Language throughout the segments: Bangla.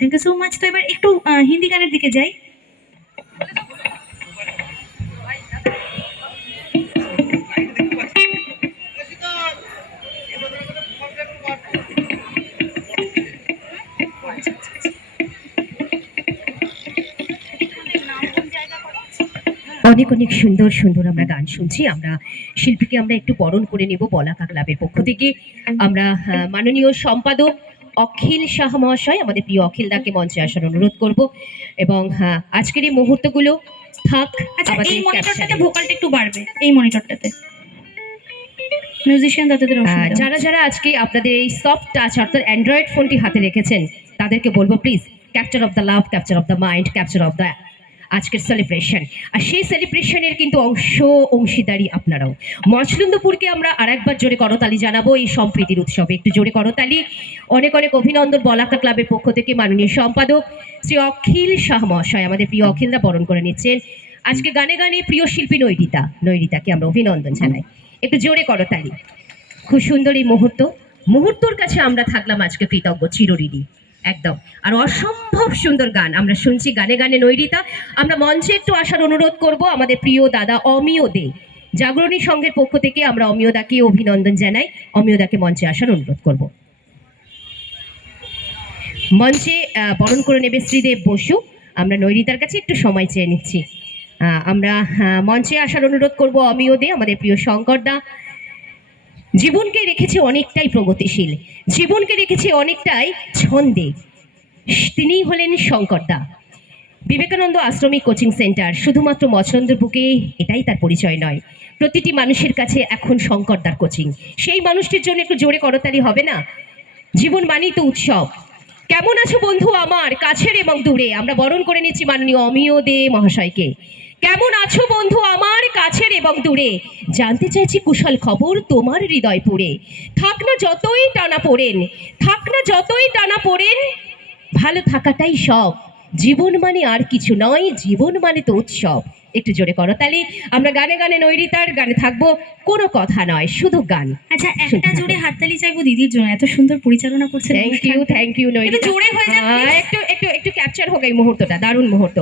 Thank you so much. তো এবার একটু হিন্দি গানের দিকে যাই। অনেক অনেক সুন্দর সুন্দর আমরা গান শুনছি। আমরা শিল্পীকে আমরা একটু বরণ করে নেব বলাকা ক্লাবের পক্ষ থেকে। আমরা মাননীয় সম্পাদক অখিল শাহ মহাশয়, আমাদের প্রিয় অখিল দাকে মঞ্চে আসার অনুরোধ করব এবং আজকের এই মুহূর্তগুলো থাক। আচ্ছা, এই মনিটরটাতে ভোকালটা একটু বাড়বে, এই মনিটরটাতে মিউজিশিয়ান তাদের যারা যারা আজকে আপনাদের এই সফট টাচ অর্থাৎ অ্যান্ড্রয়েড ফোনটি হাতে রেখেছেন তাদেরকে বলবো please capture of the love, capture of the mind, capture of the আজকের সেলিব্রেশন। আর সেই সেলিব্রেশনের কিন্তু অংশীদারি আপনারাও। মচলন্দপুরকে আমরা আরেকবার জোরে করতালি জানাবো এই সম্প্রীতির উৎসবে। একটু জোরে করতালি। অনেক অনেক অভিনন্দন বলাকা ক্লাবের পক্ষ থেকে মাননীয় সম্পাদক শ্রী অখিল শাহ মহাশয়, আমাদের প্রিয় অখিলদা বরণ করে নিচ্ছেন। আজকে গানে গানে প্রিয় শিল্পী নৈরিতাকে আমরা অভিনন্দন জানাই। একটু জোরে করতালি। খুব সুন্দর এই মুহূর্তর কাছে আমরা থাকলাম আজকে কৃতজ্ঞ, চিরঋণী একদম। আর অসম্ভব সুন্দর গান আমরা শুনছি গানে গানে নৈরিতা। আমরা মঞ্চে একটু আসার অনুরোধ করব আমাদের প্রিয় দাদা অমিয় দে, জাগরণী সংঘের পক্ষ থেকে আমরা অমিয় দাকে অভিনন্দন জানাই। অমিয় দাকে মঞ্চে আসার অনুরোধ করব। মঞ্চে বরণ করে নেবে শ্রীদেব বসু। আমরা নৈরিতার কাছে একটু সময় চেয়ে নিচ্ছি। আমরা মঞ্চে আসার অনুরোধ করব অমিয় দে, আমাদের প্রিয় শঙ্কর দা। জীবনকে রেখেছে অনেকটাই প্রগতিশীল, জীবনকে রেখেছে অনেকটাই ছন্দে। তিনিই হলেন শঙ্কর দা। বিবেকানন্দ আশ্রমিক কোচিং সেন্টার শুধুমাত্র মচলন্দের বুকে এটাই তার পরিচয় নয়, প্রতিটি মানুষের কাছে এখন শঙ্কর দার কোচিং। সেই মানুষটির জন্য একটু জোরে করতালি হবে না? জীবন মানেই তো উৎসব। কেমন আছো বন্ধু আমার কাছের এবং দূরে? আমরা বরণ করে নিচ্ছি মাননীয় অমিয় দে মহাশয়কে। কেমন আছো বন্ধু আমার কাছের এবং দূরে? জানতে চাইছি কুশল খবর তোমার হৃদয় পুরে। থাক না যতই টানা পড়েন, থাক না যতই টানা পড়েন, ভালো থাকাটাই সব। জীবন মানে আর কিছু নয়, জীবন মানে তো উৎসব। একটু জোরে করো তালি। আমরা গানে গানে নৈরিতার গানে থাকবো, কোনো কথা নয়, শুধু গান। আচ্ছা, একটা জোরে হাততালি চাইবো দিদির জন্য, এত সুন্দর পরিচালনা করছে। Thank you Nairita. একটু জোরে হয়ে যাক, একটু একটু একটু ক্যাপচার হোক এই মুহূর্তটা, দারুণ মুহূর্ত।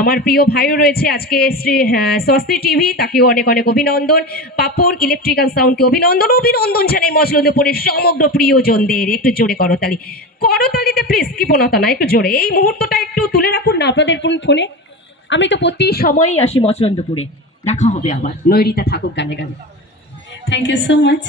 আমার প্রিয় ভাইও রয়েছে আজকে শ্রী স্বস্তি টিভি, তাকেও অনেক অনেক অভিনন্দন। পাপন ইলেকট্রিক্যাল সাউন্ডকে অভিনন্দন অভিনন্দন জানাই মজলুদ্দিপুরের সমগ্র প্রিয়জনদের। একটু জোরে করতালি, করতালিতে প্লিজ কৃপণতা না, একটু জোরে। এই মুহূর্তটা একটু তুলে রাখুন না আপনাদের ফোনে। আমি তো প্রতি সময়ই আসি মচলন্দপুরে, দেখা হবে আবার। নৈরিতা থাকুক গানে গানে। Thank you so much.